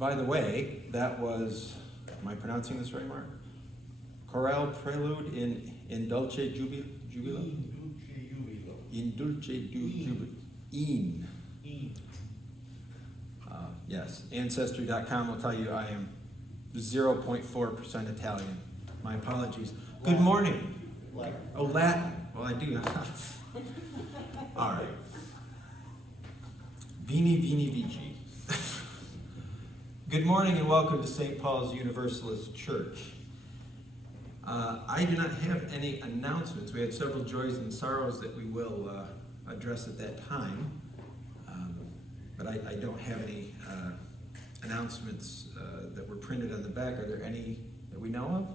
By the way, that was, am I pronouncing this right, Mark? Chorale Prelude in Dulce Jubilo? In Dulce Jubilo. In. Yes, Ancestry.com will tell you I am 0.4% Italian. My apologies. Good morning. Latin. Oh, Latin. Well, I do. All right. Vini, vini, vici. Good morning and welcome to St. Paul's Universalist Church. I do not have any announcements. We had several joys and sorrows that we will address at that time. But I don't have any announcements that were printed on the back. Are there any that we know of?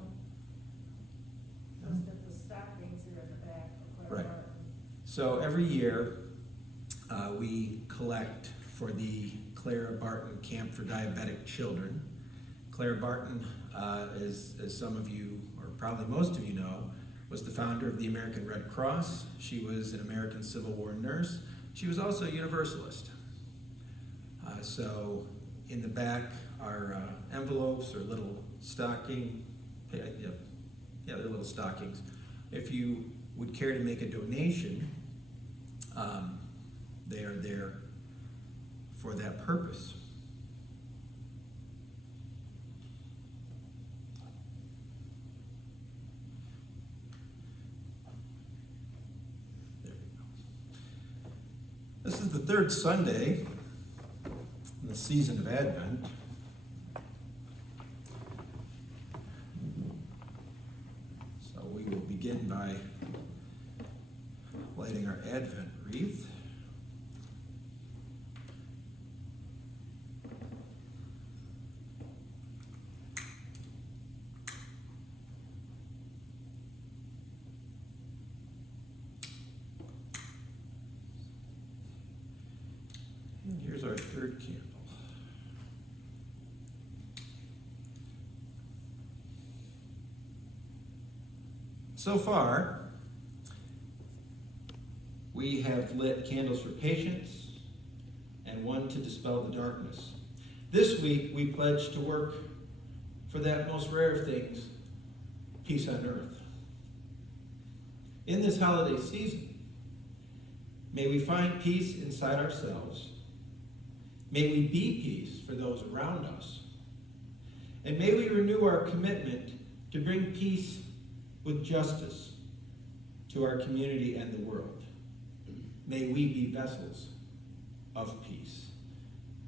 Just that the stockings are in the back of Claire Right. Martin. So every year we collect for the Clara Barton Camp for Diabetic Children. Clara Barton, as some of you, or probably most of you know, was the founder of the American Red Cross. She was an American Civil War nurse. She was also a Universalist. So in the back are envelopes or little stocking, yeah, they're little stockings. If you would care to make a donation, they are there for that purpose. There we go. This is the third Sunday in the season of Advent. So we will begin by lighting our Advent wreath. And here's our third candle. So far, we have lit candles for patience and one to dispel the darkness. This week, we pledge to work for that most rare of things, peace on earth. in this holiday season. May we find peace inside ourselves. May we be peace for those around us. And may we renew our commitment to bring peace with justice to our community and the world. May we be vessels of peace.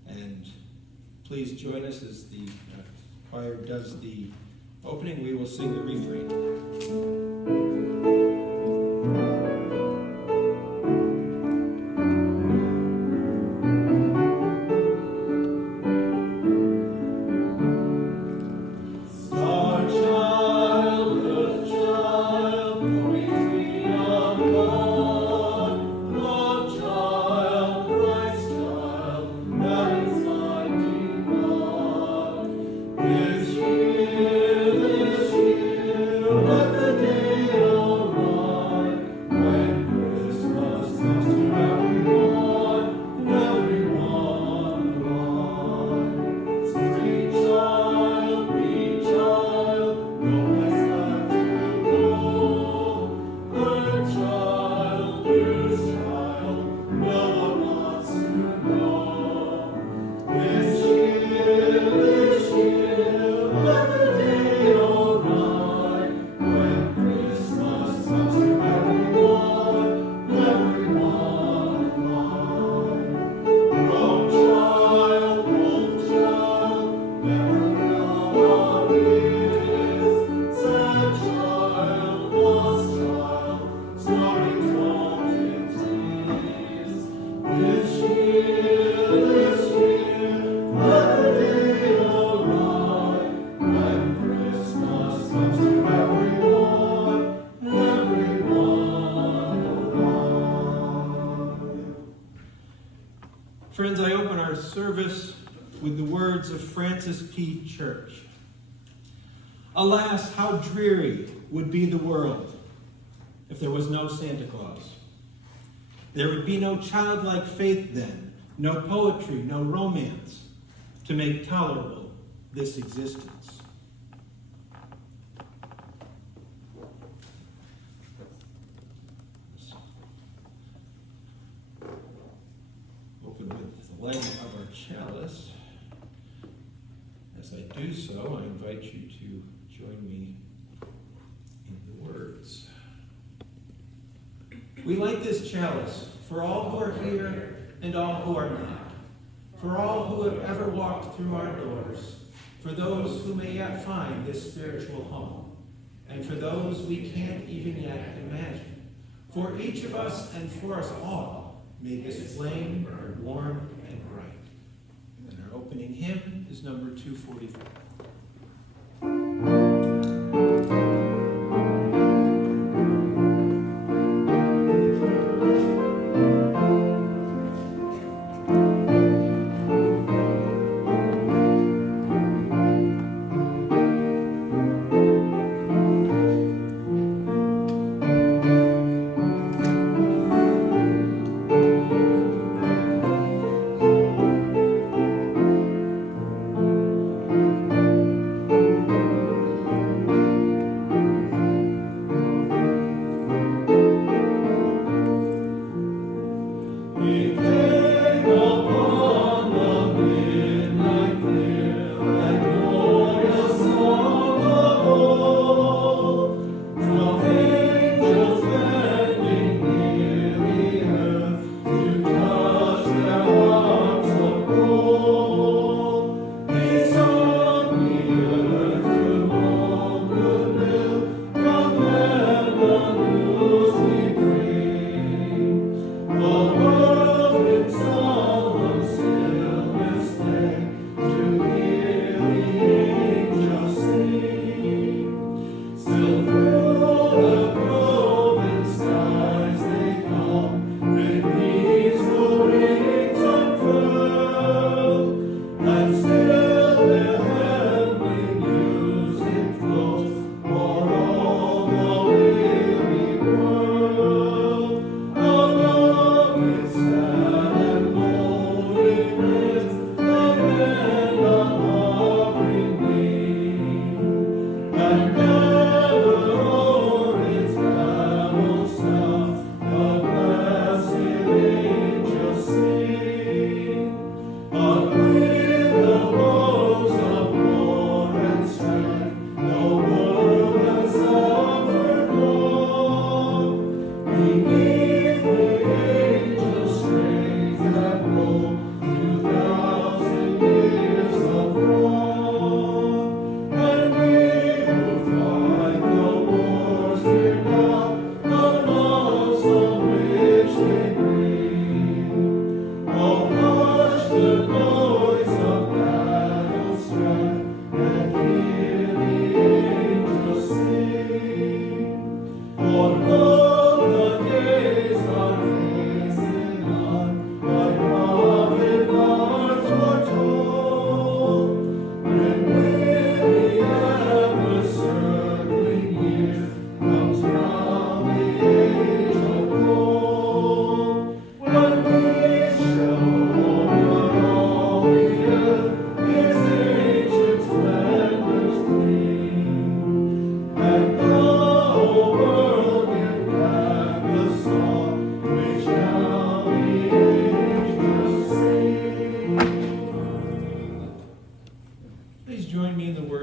And please join us as the choir does the opening. We will sing the refrain. Friends, I open our service with the words of Francis P. Church. Alas, how dreary would be the world if there was no Santa Claus. There would be no childlike faith then, no poetry, no romance to make tolerable this existence. Open with the light of our chalice. As I do so, I invite you to join me in the words. We light this chalice for all who are here and all who are not, for all who have ever walked through our doors, for those who may yet find this spiritual home, and for those we can't even yet imagine. For each of us and for us all, may this flame burn warm and bright. And our opening hymn is number 244.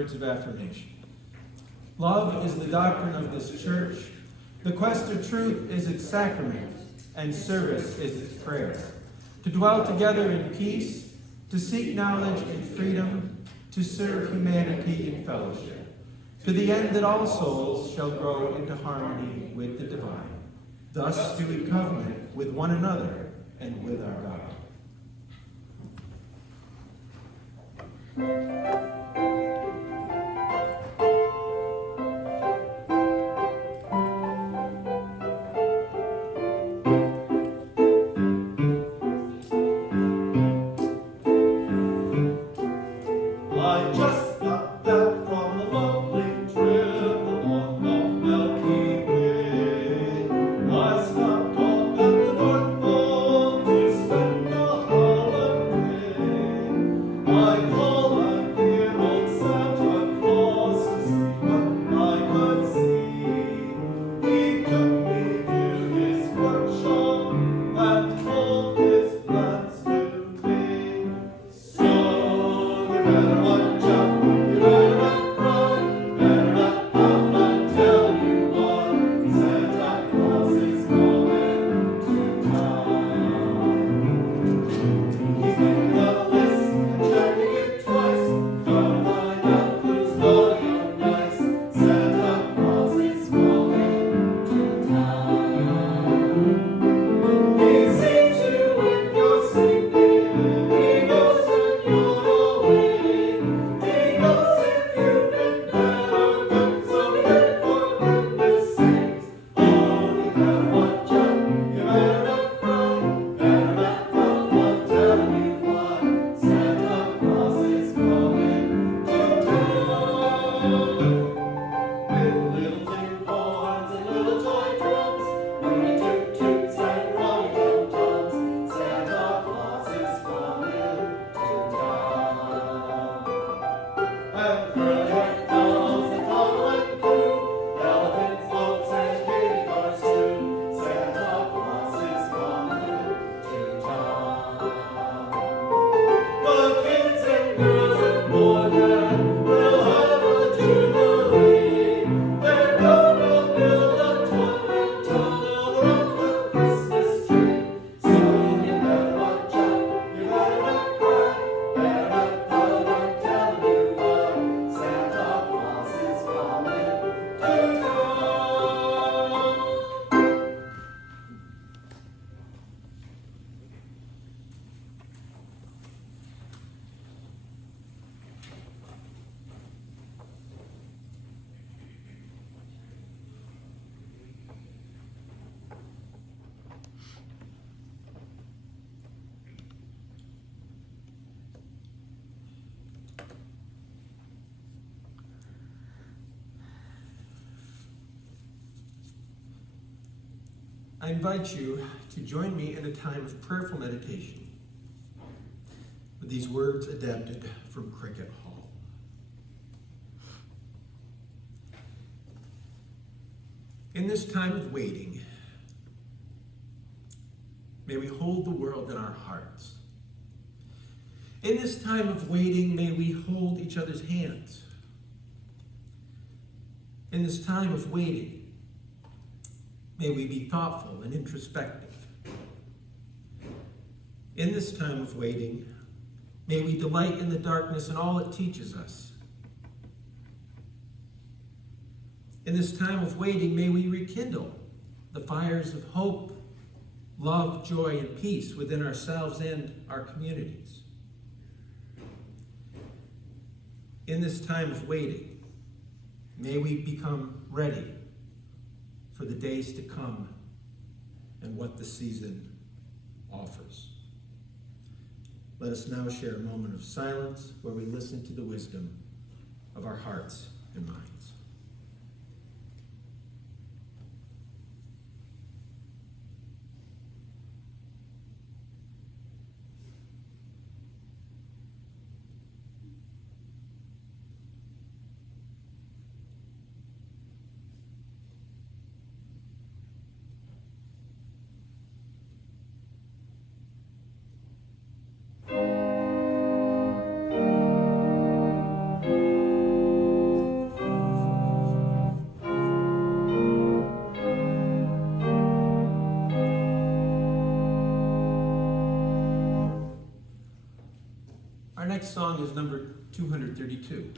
words of affirmation. Love is the doctrine of this church. The quest of truth is its sacrament, and service is its prayer. To dwell together in peace, to seek knowledge in freedom, to serve humanity in fellowship, to the end that all souls shall grow into harmony with the divine. Thus do we covenant with one another and with our God. I just got back from a lovely trip along the Milky Way. I stopped off at the North Pole to spend a holiday. I called on dear old Santa Claus to see what I could see. He took me to his workshop and told his plans to me. So you better watch out, you better not cry, better not pout, I tell you what, Santa Claus is coming to town. He's making a list and checking it twice, gonna find out who's naughty or nice, Santa Claus is coming to town. He sees you when you're sleeping, he knows when you're awake, he knows if you've been bad or good, so be good for goodness sakes. Oh, you better watch out, you better not cry, better not pout, I'll tell you what, Santa Claus is coming to town. With little tin horns and little toy drums, rooty toot toots and rummy tum tums, Santa Claus is coming to town. And curly-haired dolls that toddle and coo, elephant floats and baby cars too, Santa Claus is coming to town. The kids and girls and boymen will have a jubilee. They're gonna build a toy tunnel around the Christmas tree. So you better watch out, you better not cry, better not pout, I'm telling you what, Santa Claus is coming to town. I invite you to join me in a time of prayerful meditation with these words adapted from Cricket Hall. In this time of waiting, may we hold the world in our hearts. In this time of waiting, may we hold each other's hands. In this time of waiting, may we be thoughtful and introspective. In this time of waiting, may we delight in the darkness and all it teaches us. In this time of waiting, may we rekindle the fires of hope, love, joy, and peace within ourselves and our communities. In this time of waiting, may we become ready for the days to come and what the season offers. Let us now share a moment of silence where we listen to the wisdom of our hearts and minds. song is number 232.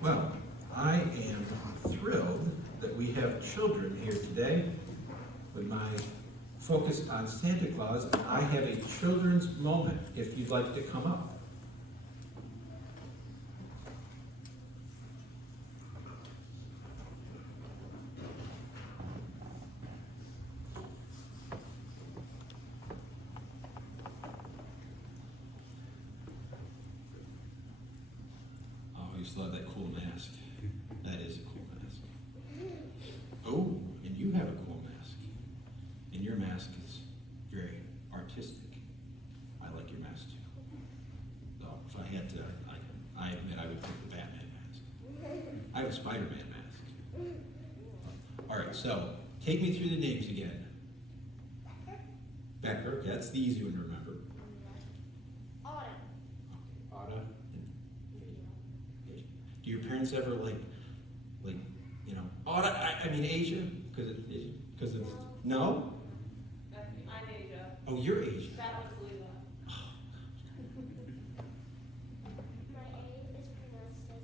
Well, I am thrilled that we have children here today. With my focus on Santa Claus, I have a children's moment if you'd like to come up. I always love that cool mask. That is a cool mask. Oh, and you have a cool mask. And your mask is very artistic. I like your mask too. So if I had to, I admit I would pick the Batman mask. I have a Spider-Man mask. All right, so take me through the names again. Becker, that's the easy one to remember. Ada. Do your parents ever like, you know, I mean Asia? Because of, no? That's me. I'm Asia. Oh, you're Asian. That was Lila. My A is pronounced as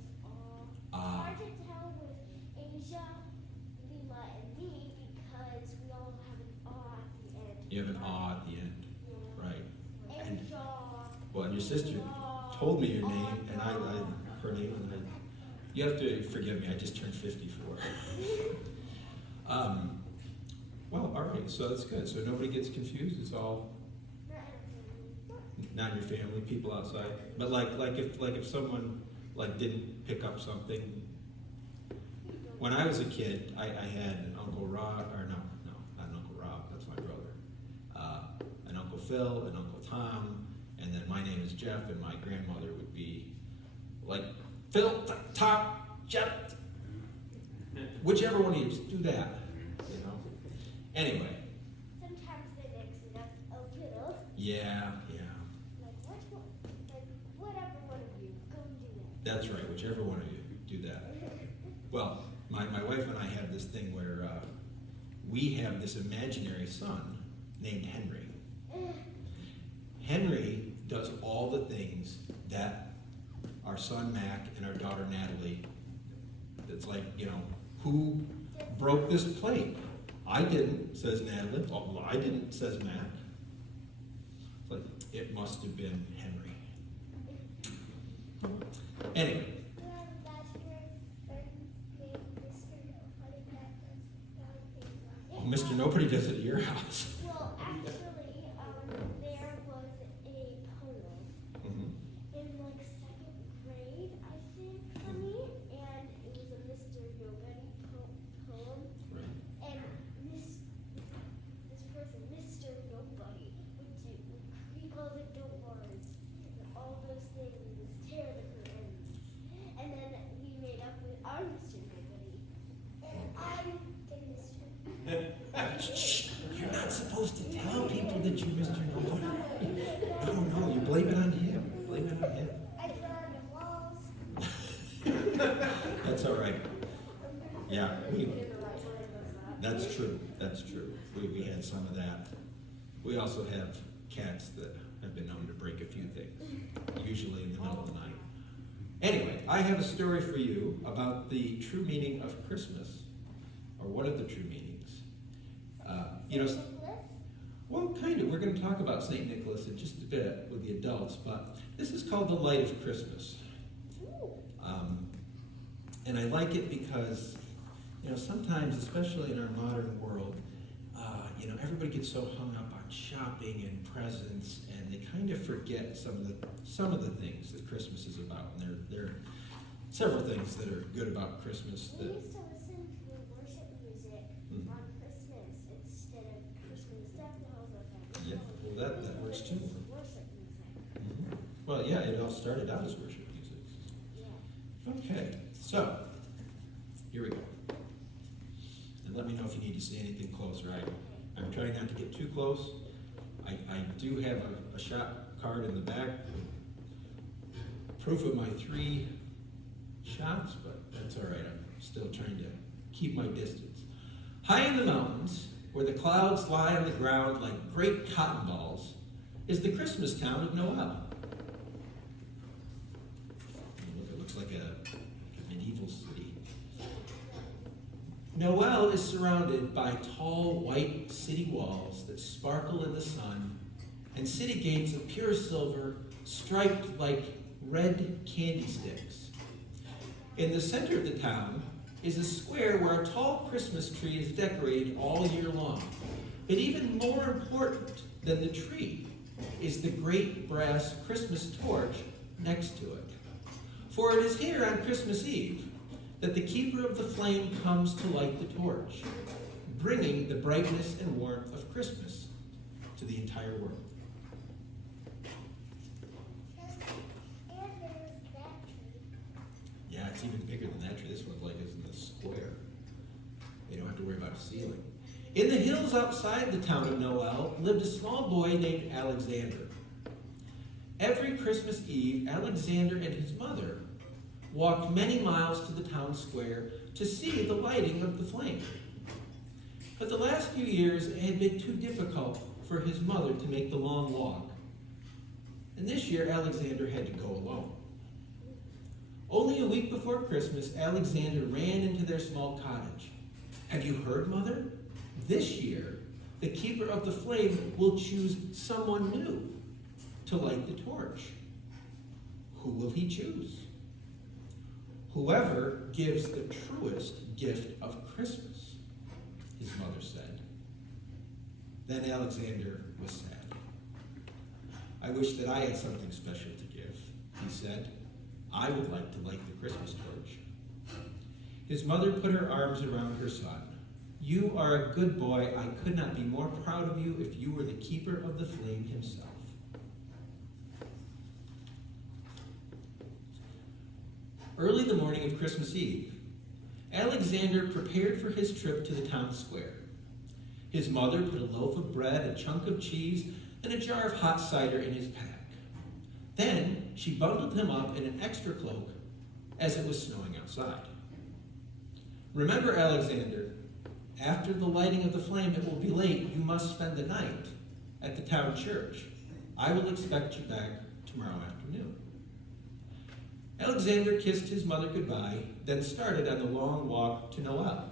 Ah. hard to tell with Asia, Lima, and D because we all have an A at the end. You have an ah at the end, Yeah. right? And, Asia. well, and your sister told me your name, and her name, and you have to forgive me, I just turned 54. Well, all right, so that's good. So nobody gets confused, it's all not your family, people outside. But like if someone like didn't pick up something. When I was a kid, I had an Uncle Rob, or no, not an Uncle Rob, that's my brother. An Uncle Phil, an Uncle Tom, and then my name is Jeff, and my grandmother would be like, Phil, Tom, Jeff, whichever one of you, just do that, you know? Anyway, Sometimes they mix it up a little. yeah. Like, which one? Like, whatever one of you, go and do that. That's right, whichever one of you do that. Well, my wife and I have this thing where we have this imaginary son named Henry. Henry does all the things that our son Mac and our daughter Natalie, that's like, you know, who broke this plate? I didn't, says Natalie. Oh, I didn't, says Matt. It's like, it must have been Henry. Anyway, Mr. Nobody does it at your house. Well, actually, there was a poem in like second grade, I think, for me, and it was a Mr. Nobody poem. Right. And this person, Mr. Nobody, would creep all the doors and all those things, tear the curtains, and then we made up with our Mr. Nobody, and I'm the Mr. Shh, you're not supposed to tell people that you Mr. Nobody. No, you blame it on him. Blame it on him. I draw on the walls. That's all right. Yeah, that's true. That's true. We had some of that. We also have cats that have been known to break a few things, usually in the middle of the night. Anyway, I have a story for you about the true meaning of Christmas, or one of the true meanings. Well, kind of. We're going to talk about St. Nicholas in just a bit with the adults, but this is called the Light of Christmas. And I like it because, sometimes, especially in our modern world, everybody gets so hung up on shopping and presents, and they kind of forget some of the things that Christmas is about. And there are several things that are good about Christmas. We used to listen to worship music on Christmas instead of Christmas stuff. Yeah, well, that works too. Worship music. Mhm. Well, yeah, it all started out as worship music. Yeah. Okay, so here we go. And let me know if you need to see anything closer. I'm trying not to get too close. I do have a shot card in the back, proof of my 3 shots, but that's all right. I'm still trying to keep my distance. High in the mountains, where the clouds lie on the ground like great cotton balls, is the Christmas town of Noel. It looks like a medieval city. Noel is surrounded by tall white city walls that sparkle in the sun and city gates of pure silver striped like red candy sticks. In the center of the town is a square where a tall Christmas tree is decorated all year long. But even more important than the tree is the great brass Christmas torch next to it. For it is here on Christmas Eve that the keeper of the flame comes to light the torch, bringing the brightness and warmth of Christmas to the entire world. And there's that tree. Yeah, it's even bigger than that tree. This one is in the square. They don't have to worry about a ceiling. In the hills outside the town of Noel lived a small boy named Alexander. Every Christmas Eve, Alexander and his mother walked many miles to the town square to see the lighting of the flame. But the last few years it had been too difficult for his mother to make the long walk. And this year Alexander had to go alone. Only a week before Christmas, Alexander ran into their small cottage. "Have you heard, Mother? This year, the keeper of the flame will choose someone new to light the torch. Who will he choose?" "Whoever gives the truest gift of Christmas," his mother said. Then Alexander was sad. "I wish that I had something special to give," he said. "I would like to light the Christmas torch." His mother put her arms around her son. "You are a good boy. I could not be more proud of you if you were the keeper of the flame himself." Early the morning of Christmas Eve, Alexander prepared for his trip to the town square. His mother put a loaf of bread, a chunk of cheese, and a jar of hot cider in his pack. Then she bundled him up in an extra cloak as it was snowing outside. "Remember, Alexander, after the lighting of the flame, it will be late. You must spend the night at the town church. I will expect you back tomorrow afternoon." Alexander kissed his mother goodbye, then started on the long walk to Noel.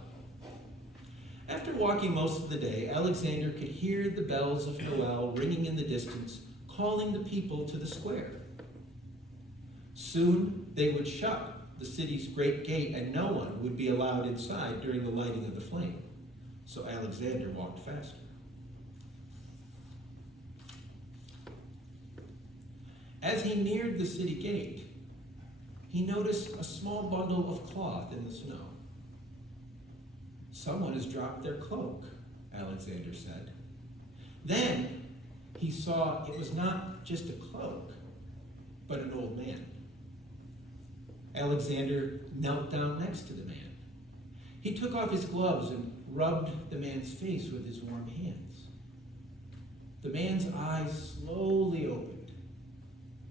After walking most of the day, Alexander could hear the bells of Noel ringing in the distance, calling the people to the square. Soon they would shut the city's great gate, and no one would be allowed inside during the lighting of the flame. So Alexander walked faster. As he neared the city gate, he noticed a small bundle of cloth in the snow. "Someone has dropped their cloak," Alexander said. Then he saw it was not just a cloak, but an old man. Alexander knelt down next to the man. He took off his gloves and rubbed the man's face with his warm hands. The man's eyes slowly opened.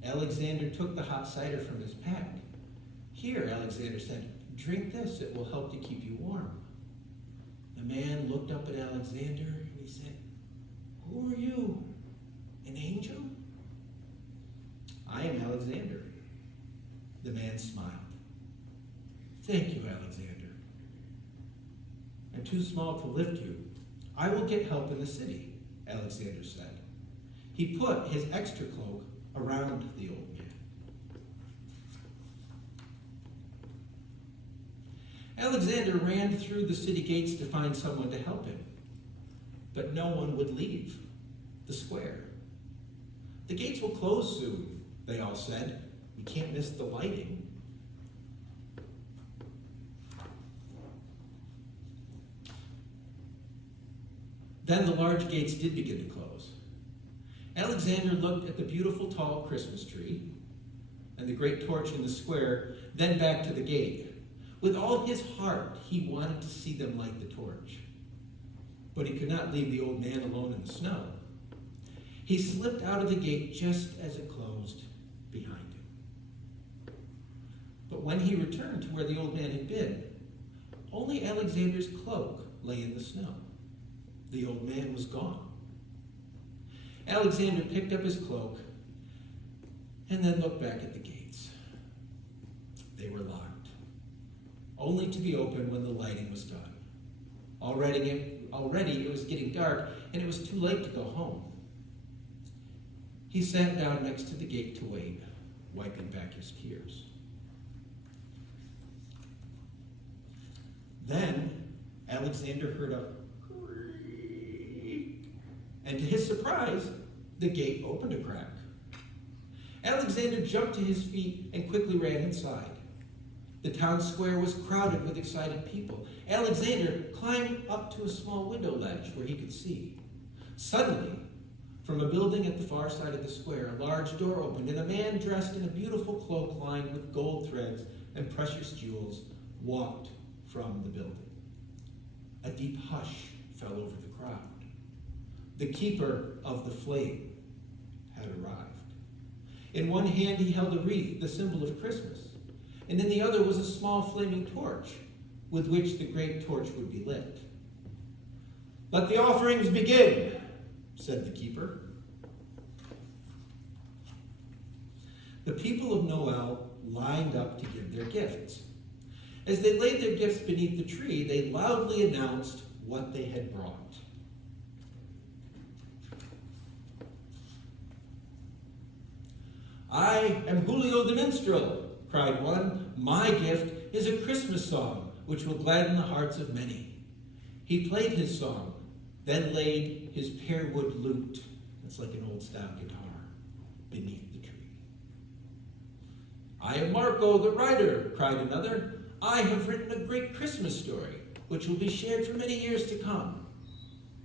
Alexander took the hot cider from his pack. "Here," Alexander said, "drink this. It will help to keep you warm." The man looked up at Alexander and he said, "Who are you? An angel?" "I am Alexander." The man smiled. "Thank you, Alexander. I'm too small to lift you. I will get help in the city," Alexander said. He put his extra cloak around the old man. Alexander ran through the city gates to find someone to help him, but no one would leave the square. "The gates will close soon," they all said. "We can't miss the lighting." Then the large gates did begin to close. Alexander looked at the beautiful tall Christmas tree and the great torch in the square, then back to the gate. With all his heart, he wanted to see them light the torch. But he could not leave the old man alone in the snow. He slipped out of the gate just as it closed behind him. But when he returned to where the old man had been, only Alexander's cloak lay in the snow. The old man was gone. Alexander picked up his cloak and then looked back at the gates. They were locked, only to be opened when the lighting was done. Already it was getting dark, and it was too late to go home. He sat down next to the gate to wait, wiping back his tears. Then Alexander heard a creak, and to his surprise, the gate opened a crack. Alexander jumped to his feet and quickly ran inside. The town square was crowded with excited people. Alexander climbed up to a small window ledge where he could see. Suddenly, from a building at the far side of the square, a large door opened, and a man dressed in a beautiful cloak lined with gold threads and precious jewels walked from the building. A deep hush fell over the crowd. The keeper of the flame had arrived. In one hand he held a wreath, the symbol of Christmas, and in the other was a small flaming torch with which the great torch would be lit. "Let the offerings begin," said the keeper. The people of Noel lined up to give their gifts. As they laid their gifts beneath the tree, they loudly announced what they had brought. "I am Julio the minstrel," cried one. "My gift is a Christmas song, which will gladden the hearts of many." He played his song, then laid his pearwood lute, that's like an old style guitar, beneath the tree. "I am Marco the writer," cried another. "I have written a great Christmas story, which will be shared for many years to come."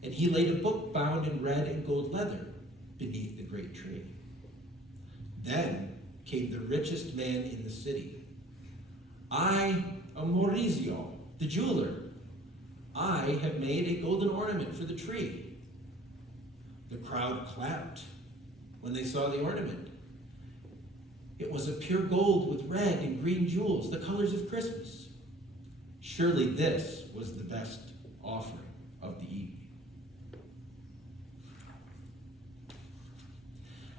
And he laid a book bound in red and gold leather beneath the great tree. Then came the richest man in the city. "I am Maurizio, the jeweler. I have made a golden ornament for the tree." The crowd clapped when they saw the ornament. It was of pure gold with red and green jewels, the colors of Christmas. Surely this was the best offering of the evening.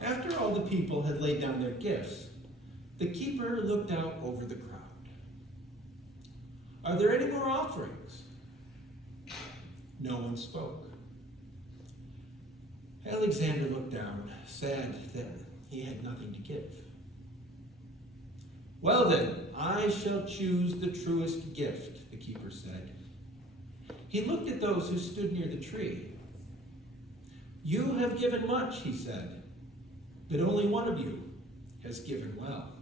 After all the people had laid down their gifts, the keeper looked out over the crowd. "Are there any more offerings?" No one spoke. Alexander looked down, sad that he had nothing to give. Well then, I shall choose the truest gift, the keeper said. He looked at those who stood near the tree. You have given much, he said, but only one of you has given well.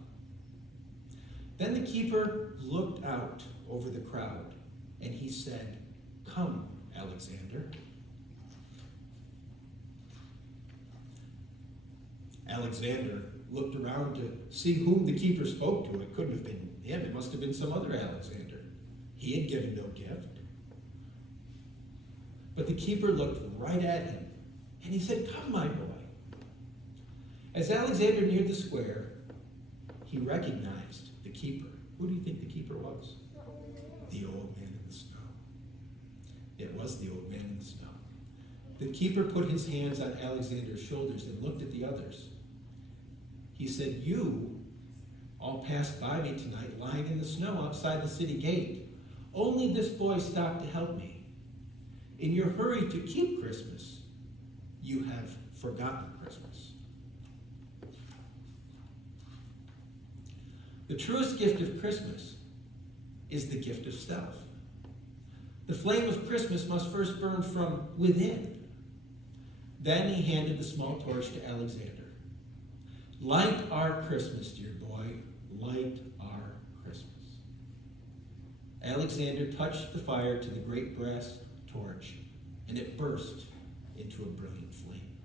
Then the keeper looked out over the crowd, and he said, Come, Alexander. Alexander looked around to see whom the keeper spoke to. It couldn't have been him. It must have been some other Alexander. He had given no gift. But the keeper looked right at him, and he said, Come, my boy. As Alexander neared the square, he recognized the keeper. Who do you think the keeper was? The old man in the snow. It was the old man in the snow. The keeper put his hands on Alexander's shoulders and looked at the others. He said, You all passed by me tonight lying in the snow outside the city gate. Only this boy stopped to help me. In your hurry to keep Christmas, you have forgotten Christmas. The truest gift of Christmas is the gift of self. The flame of Christmas must first burn from within. Then he handed the small torch to Alexander. Light our Christmas, dear boy. Light our Christmas. Alexander touched the fire to the great brass torch, and it burst into a brilliant flame.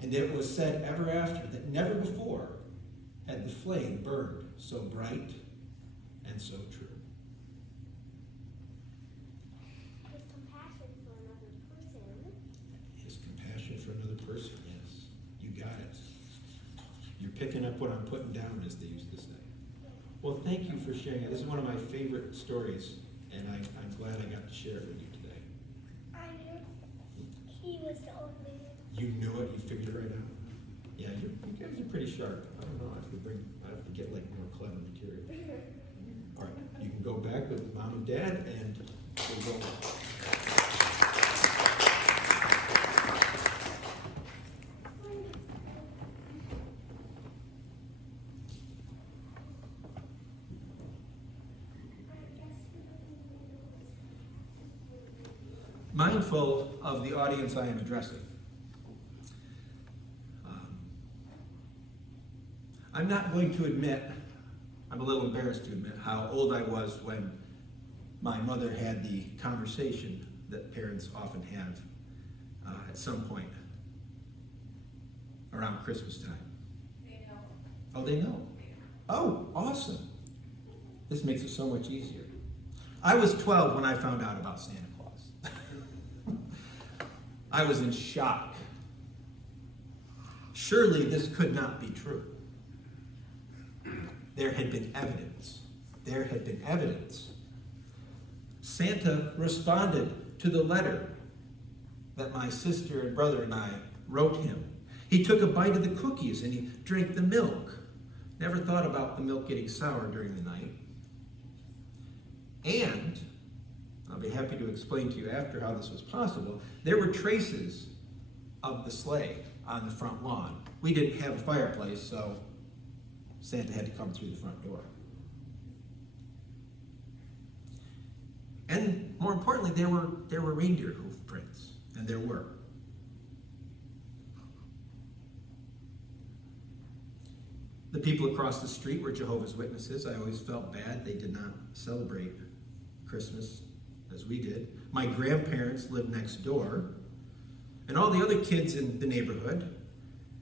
And it was said ever after that never before had the flame burned so bright and so true. His compassion for another person. His compassion for another person, yes. You got it. You're picking up what I'm putting down, as they used to say. Well, thank you for sharing it. This is one of my favorite stories, and I'm glad I got to share it with you today. I knew he was the old man. You knew it. You figured it right out. Yeah, you guys are pretty sharp. I don't know. I have to get like more clever material. All right, you can go back with mom and dad, and we'll go. Mindful of the audience I am addressing, I'm not going to admit, I'm a little embarrassed to admit how old I was when my mother had the conversation that parents often have at some point around Christmas time. They know. Oh, they know? Oh, awesome. This makes it so much easier. I was 12 when I found out about Santa Claus. I was in shock. Surely this could not be true. There had been evidence. There had been evidence. Santa responded to the letter that my sister and brother and I wrote him. He took a bite of the cookies and he drank the milk. Never thought about the milk getting sour during the night. And I'll be happy to explain to you after how this was possible. There were traces of the sleigh on the front lawn. We didn't have a fireplace, so Santa had to come through the front door. And more importantly, there were reindeer hoof prints, and there were. The people across the street were Jehovah's Witnesses. I always felt bad. They did not celebrate Christmas as we did. My grandparents lived next door, and all the other kids in the neighborhood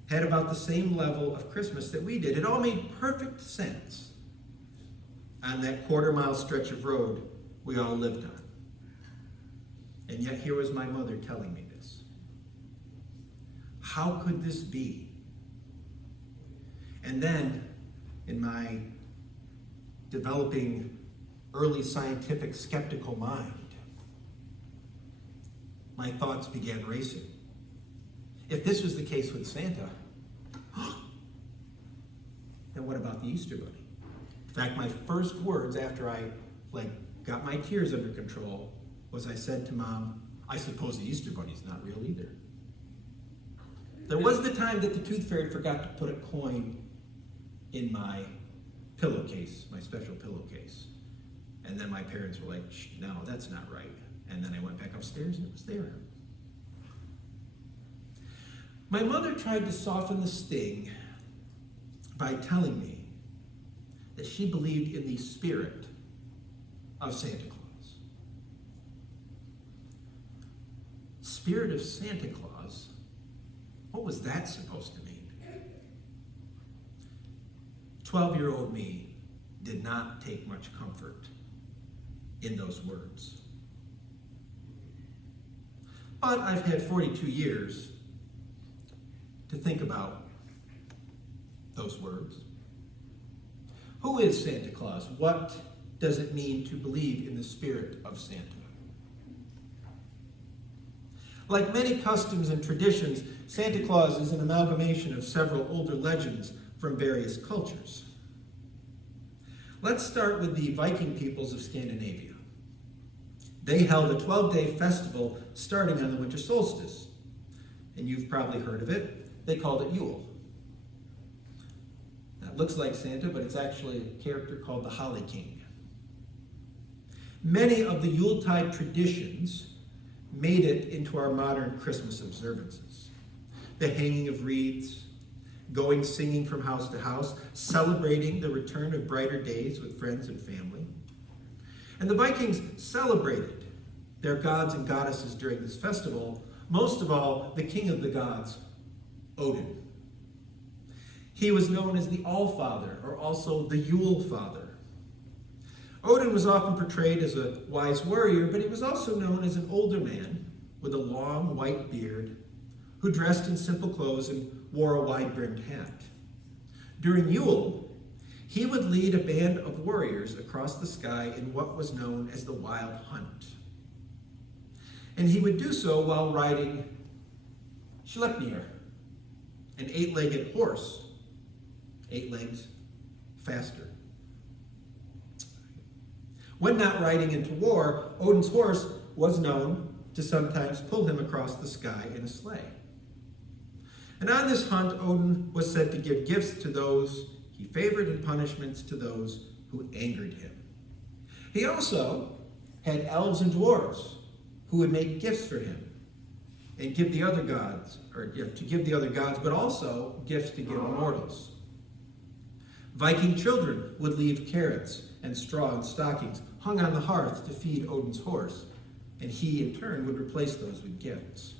had about the same level of Christmas that we did. It all made perfect sense on that quarter-mile stretch of road we all lived on. And yet here was my mother telling me this. How could this be? And then, in my developing early scientific skeptical mind, my thoughts began racing. If this was the case with Santa, then what about the Easter Bunny? In fact, my first words after I got my tears under control was I said to Mom, I suppose the Easter Bunny's not real either. There was the time that the tooth fairy forgot to put a coin in my pillowcase, my special pillowcase. And then my parents were like, no, that's not right. And then I went back upstairs and it was there. My mother tried to soften the sting by telling me that she believed in the spirit of Santa Claus. Spirit of Santa Claus? What was that supposed to mean? 12-year-old me did not take much comfort in those words. But I've had 42 years to think about those words. Who is Santa Claus? What does it mean to believe in the spirit of Santa? Like many customs and traditions, Santa Claus is an amalgamation of several older legends from various cultures. Let's start with the Viking peoples of Scandinavia. They held a 12-day festival starting on the winter solstice. And you've probably heard of it. They called it Yule. That looks like Santa, but it's actually a character called the Holly King. Many of the Yuletide traditions made it into our modern Christmas observances. The hanging of wreaths, going singing from house to house, celebrating the return of brighter days with friends and family. And the Vikings celebrated their gods and goddesses during this festival, most of all, the king of the gods, Odin. He was known as the All-Father, or also the Yule Father. Odin was often portrayed as a wise warrior, but he was also known as an older man with a long white beard who dressed in simple clothes and wore a wide-brimmed hat. During Yule, he would lead a band of warriors across the sky in what was known as the Wild Hunt. And he would do so while riding Sleipnir, an 8-legged horse, 8 legs faster. When not riding into war, Odin's horse was known to sometimes pull him across the sky in a sleigh. And on this hunt, Odin was said to give gifts to those he favored and punishments to those who angered him. He also had elves and dwarves who would make gifts for him and give the other gods, to give the other gods, but also gifts to give mortals. Viking children would leave carrots and straw and stockings hung on the hearth to feed Odin's horse, and he in turn would replace those with gifts.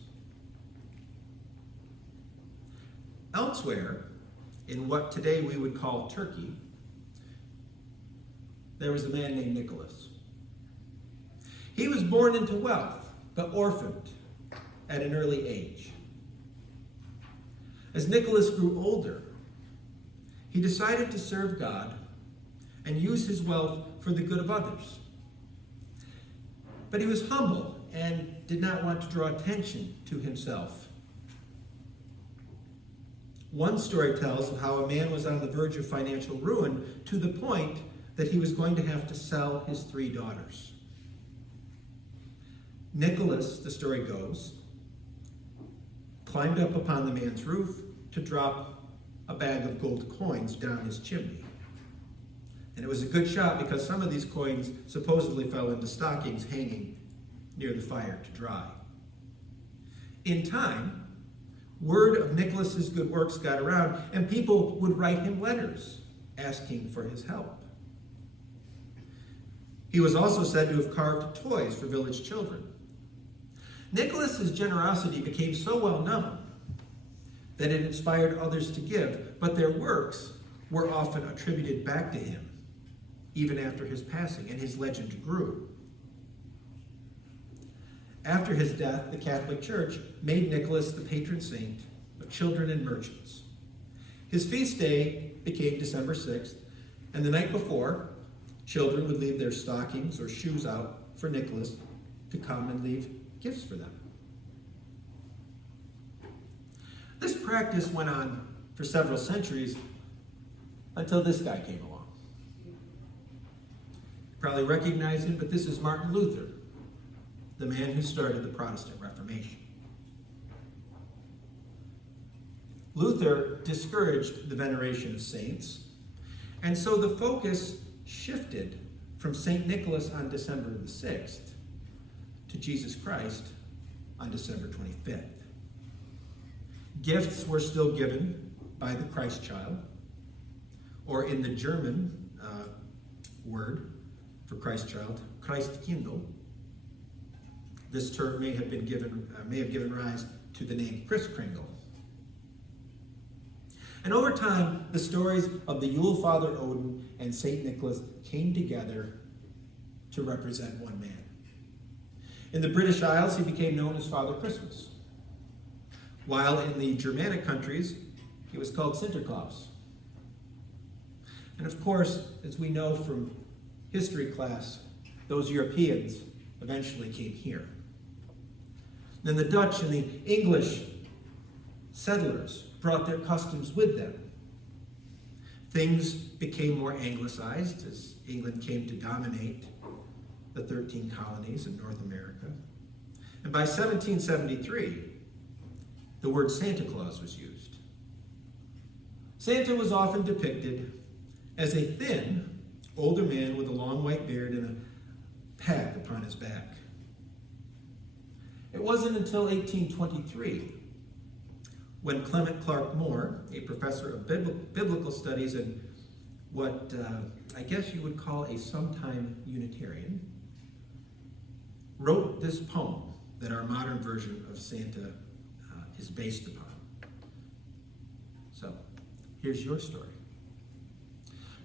Elsewhere, in what today we would call Turkey, there was a man named Nicholas. He was born into wealth, but orphaned at an early age. As Nicholas grew older, he decided to serve God and use his wealth for the good of others. But he was humble and did not want to draw attention to himself. One story tells of how a man was on the verge of financial ruin to the point that he was going to have to sell his 3 daughters. Nicholas, the story goes, climbed up upon the man's roof to drop a bag of gold coins down his chimney. And it was a good shot because some of these coins supposedly fell into stockings hanging near the fire to dry. In time, word of Nicholas's good works got around, and people would write him letters asking for his help. He was also said to have carved toys for village children. Nicholas's generosity became so well known that it inspired others to give, but their works were often attributed back to him, even after his passing, and his legend grew. After his death, the Catholic Church made Nicholas the patron saint of children and merchants. His feast day became December 6th, and the night before, children would leave their stockings or shoes out for Nicholas to come and leave gifts for them. This practice went on for several centuries until this guy came along. Probably recognize him, but this is Martin Luther, the man who started the Protestant Reformation. Luther discouraged the veneration of saints, and so the focus shifted from St. Nicholas on December the 6th to Jesus Christ on December 25th. Gifts were still given by the Christ child, or in the German word for Christ child, Christkindl. This term may have given rise to the name Christkringle. And over time, the stories of the Yule Father Odin and St. Nicholas came together to represent one man. In the British Isles, he became known as Father Christmas, while in the Germanic countries, he was called Sinterklaas. And of course, as we know from history class, those Europeans eventually came here. Then the Dutch and the English settlers brought their customs with them. Things became more anglicized as England came to dominate the 13 colonies of North America. And by 1773, the word Santa Claus was used. Santa was often depicted as a thin, older man with a long white beard and a pack upon his back. It wasn't until 1823 when Clement Clark Moore, a professor of biblical studies and what I guess you would call a sometime Unitarian, wrote this poem that our modern version of Santa is based upon. So, here's your story.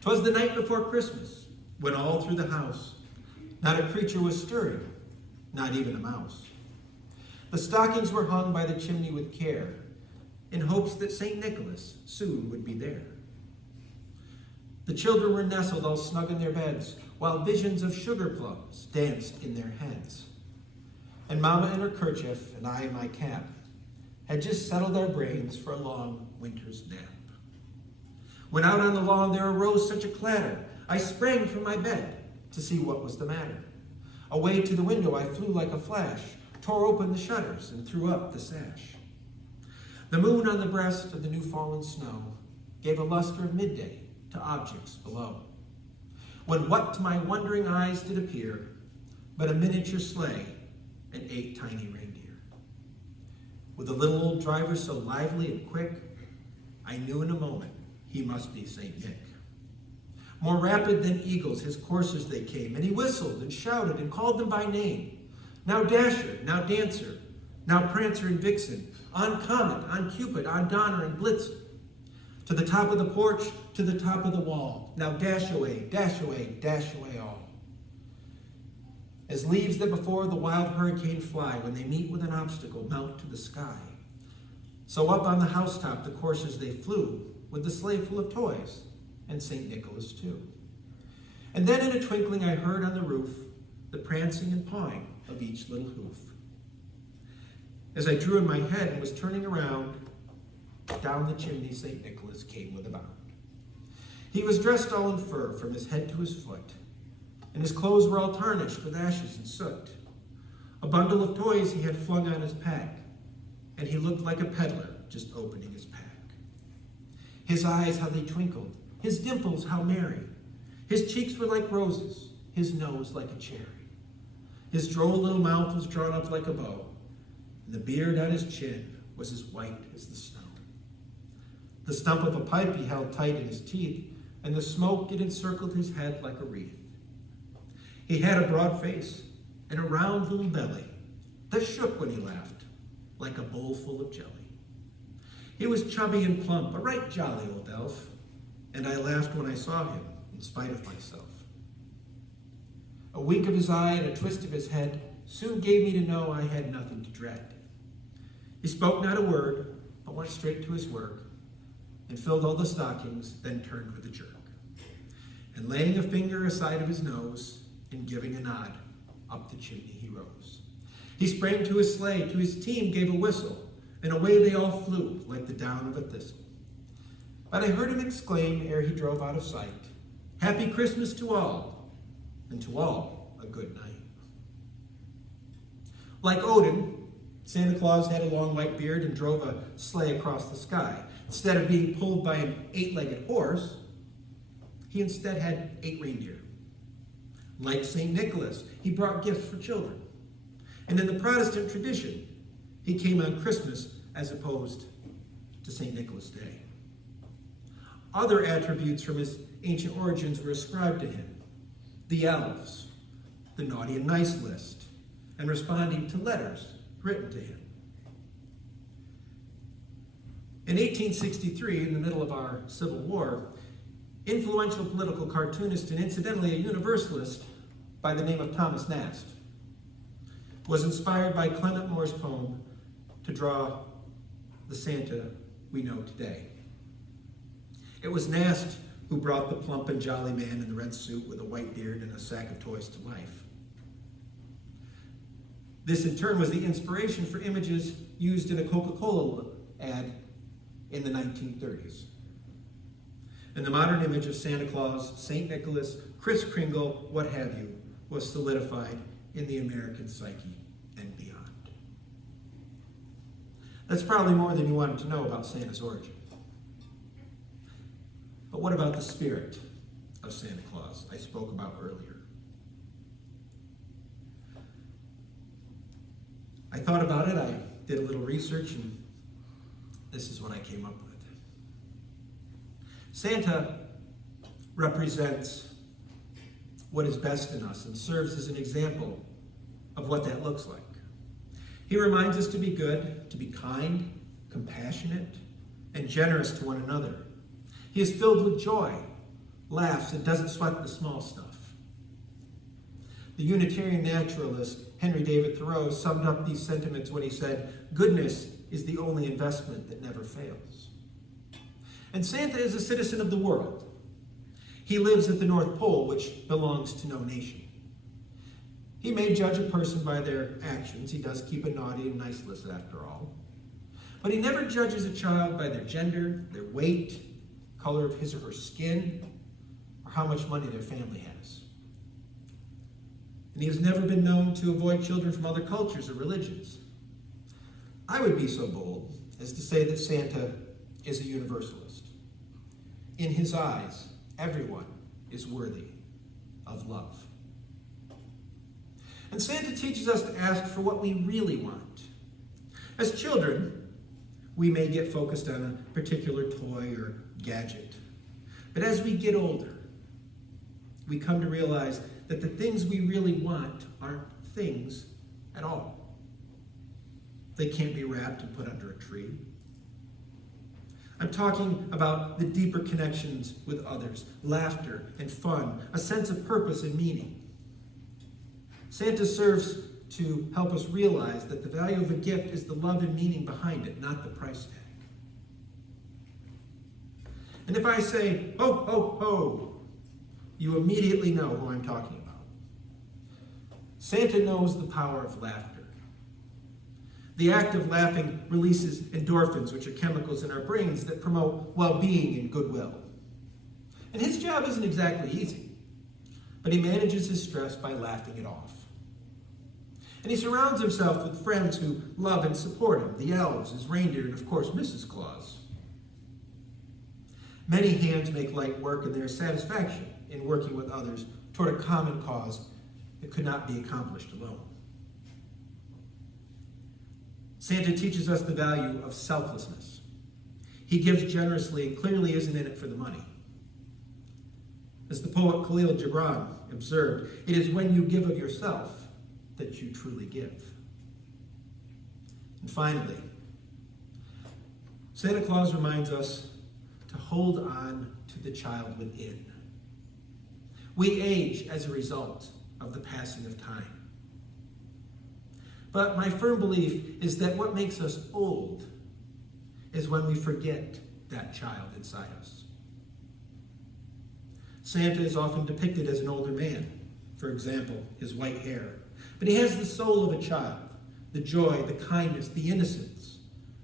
'Twas the night before Christmas, when all through the house not a creature was stirring, not even a mouse. The stockings were hung by the chimney with care, in hopes that St. Nicholas soon would be there. The children were nestled all snug in their beds, while visions of sugar plums danced in their heads. And Mama in her kerchief, and I in my cap, had just settled our brains for a long winter's nap. When out on the lawn there arose such a clatter, I sprang from my bed to see what was the matter. Away to the window I flew like a flash, tore open the shutters, and threw up the sash. The moon on the breast of the new fallen snow gave a luster of midday to objects below. When what to my wondering eyes did appear but a miniature sleigh and 8 tiny reindeer. With a little old driver so lively and quick, I knew in a moment he must be St. Nick. More rapid than eagles his coursers they came, and he whistled and shouted and called them by name. Now Dasher, now Dancer, now Prancer and Vixen, on Comet, on Cupid, on Donner and Blitzen. To the top of the porch, to the top of the wall. Now dash away all. As leaves that before the wild hurricane fly, when they meet with an obstacle, mount to the sky. So up on the housetop the coursers they flew, with the sleigh full of toys, and St. Nicholas too. And then in a twinkling I heard on the roof the prancing and pawing of each little hoof. As I drew in my head and was turning around, down the chimney St. Nicholas came with a bound. He was dressed all in fur from his head to his foot, and his clothes were all tarnished with ashes and soot. A bundle of toys he had flung on his pack, and he looked like a peddler just opening his pack. His eyes, how they twinkled, his dimples, how merry. His cheeks were like roses, his nose like a cherry. His droll little mouth was drawn up like a bow, and the beard on his chin was as white as the snow. The stump of a pipe he held tight in his teeth, and the smoke it encircled his head like a wreath. He had a broad face and a round little belly that shook when he laughed like a bowl full of jelly. He was chubby and plump, a right jolly old elf, and I laughed when I saw him in spite of myself. A wink of his eye and a twist of his head soon gave me to know I had nothing to dread. He spoke not a word, but went straight to his work, and filled all the stockings, then turned with a jerk. And laying a finger aside of his nose, and giving a nod, up the chimney he rose. He sprang to his sleigh, to his team gave a whistle, and away they all flew like the down of a thistle. But I heard him exclaim ere he drove out of sight, "Happy Christmas to all, and to all a good night. Like Odin, Santa Claus had a long white beard and drove a sleigh across the sky. Instead of being pulled by an 8-legged horse, he instead had 8 reindeer. Like St. Nicholas, he brought gifts for children. And in the Protestant tradition, he came on Christmas as opposed to St. Nicholas Day. Other attributes from his ancient origins were ascribed to him: the elves, the naughty and nice list, and responding to letters written to him. In 1863, in the middle of our Civil War, influential political cartoonist and incidentally a Universalist by the name of Thomas Nast was inspired by Clement Moore's poem to draw the Santa we know today. It was Nast who brought the plump and jolly man in the red suit with a white beard and a sack of toys to life. This, in turn, was the inspiration for images used in a Coca-Cola ad in the 1930s. And the modern image of Santa Claus, St. Nicholas, Kris Kringle, what have you, was solidified in the American psyche and beyond. That's probably more than you wanted to know about Santa's origin. But what about the spirit of Santa Claus I spoke about earlier? I thought about it, I did a little research, and this is what I came up with. Santa represents what is best in us and serves as an example of what that looks like. He reminds us to be good, to be kind, compassionate, and generous to one another. He is filled with joy, laughs, and doesn't sweat the small stuff. The Unitarian naturalist Henry David Thoreau summed up these sentiments when he said, "Goodness is the only investment that never fails." And Santa is a citizen of the world. He lives at the North Pole, which belongs to no nation. He may judge a person by their actions. He does keep a naughty and nice list after all. But he never judges a child by their gender, their weight, color of his or her skin, or how much money their family has. And he has never been known to avoid children from other cultures or religions. I would be so bold as to say that Santa is a universalist. In his eyes, everyone is worthy of love. And Santa teaches us to ask for what we really want. As children, we may get focused on a particular toy or gadget. But as we get older, we come to realize that the things we really want aren't things at all. They can't be wrapped and put under a tree. I'm talking about the deeper connections with others, laughter and fun, a sense of purpose and meaning. Santa serves to help us realize that the value of a gift is the love and meaning behind it, not the price tag. And if I say, ho, ho, ho, you immediately know who I'm talking about. Santa knows the power of laughter. The act of laughing releases endorphins, which are chemicals in our brains that promote well-being and goodwill. And his job isn't exactly easy, but he manages his stress by laughing it off. And he surrounds himself with friends who love and support him, the elves, his reindeer, and of course, Mrs. Claus. Many hands make light work, and there is satisfaction in working with others toward a common cause that could not be accomplished alone. Santa teaches us the value of selflessness. He gives generously and clearly isn't in it for the money. As the poet Khalil Gibran observed, it is when you give of yourself that you truly give. And finally, Santa Claus reminds us to hold on to the child within. We age as a result of the passing of time. But my firm belief is that what makes us old is when we forget that child inside us. Santa is often depicted as an older man, for example, his white hair. But he has the soul of a child, the joy, the kindness, the innocence,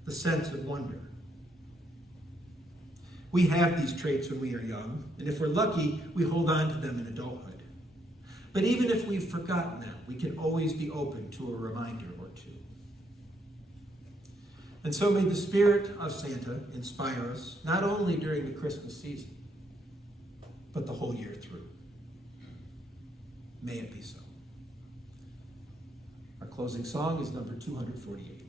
the sense of wonder. We have these traits when we are young, and if we're lucky, we hold on to them in adulthood. But even if we've forgotten that, we can always be open to a reminder or two. And so may the spirit of Santa inspire us, not only during the Christmas season, but the whole year through. May it be so. Our closing song is number 248.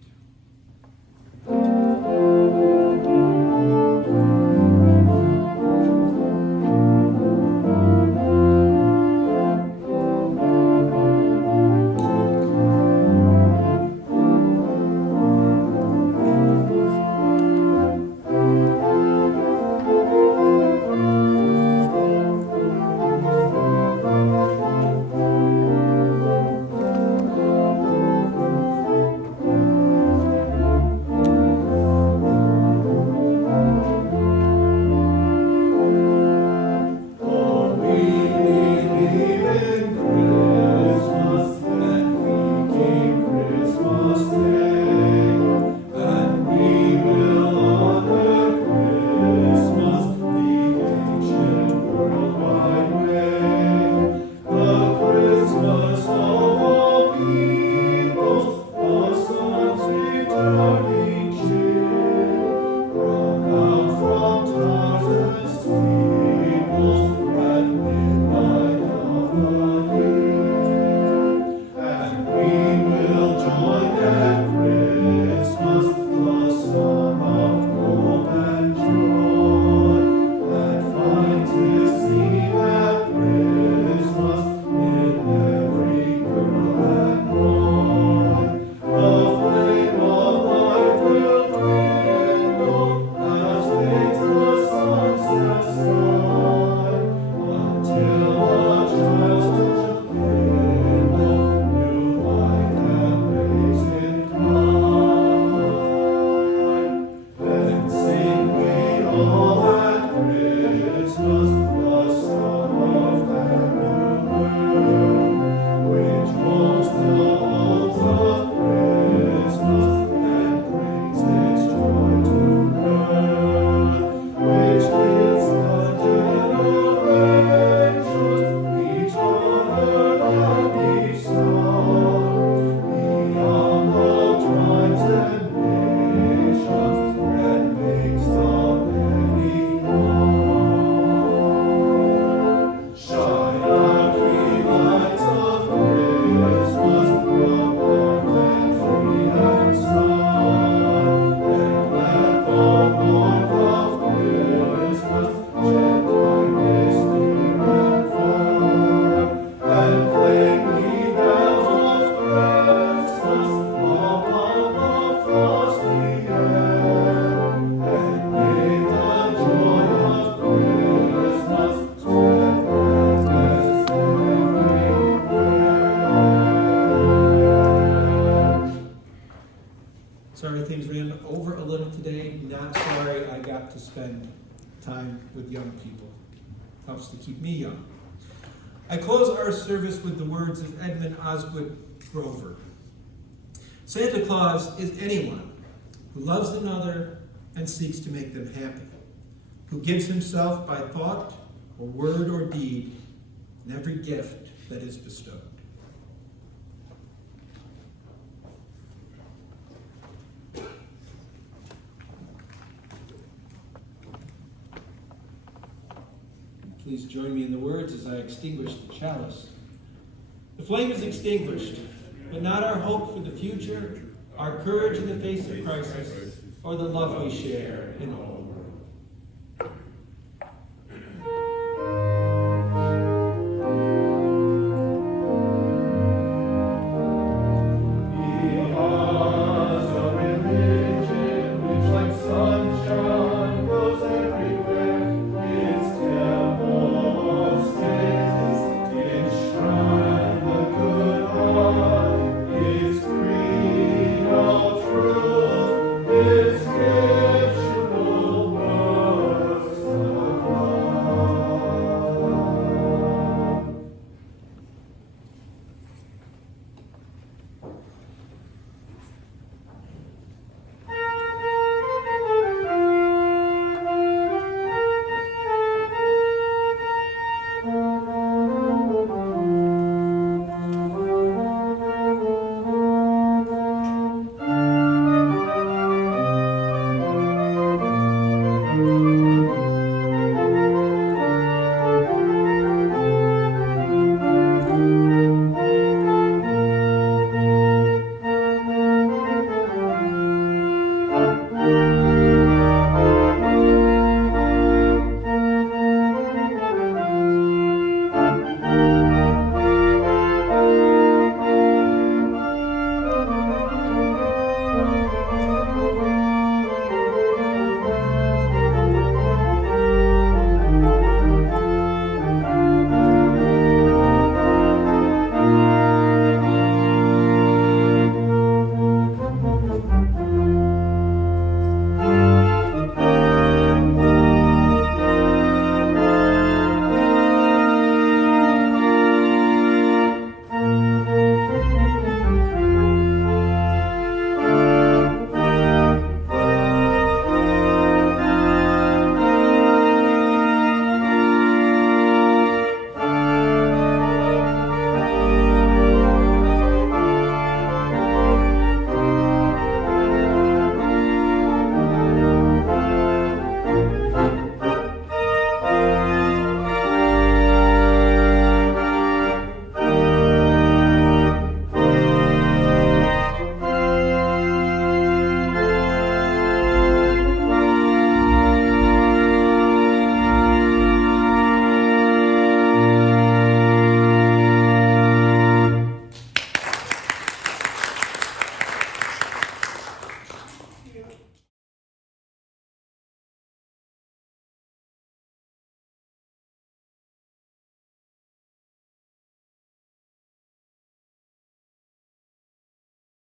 Sorry things ran over a little today. Not sorry I got to spend time with young people. Helps to keep me young. I close our service with the words of Edmund Osgood Grover. Santa Claus is anyone who loves another and seeks to make them happy, who gives himself by thought or word or deed in every gift that is bestowed. Please join me in the words as I extinguish the chalice. The flame is extinguished, but not our hope for the future, our courage in the face of crisis, or the love we share in all.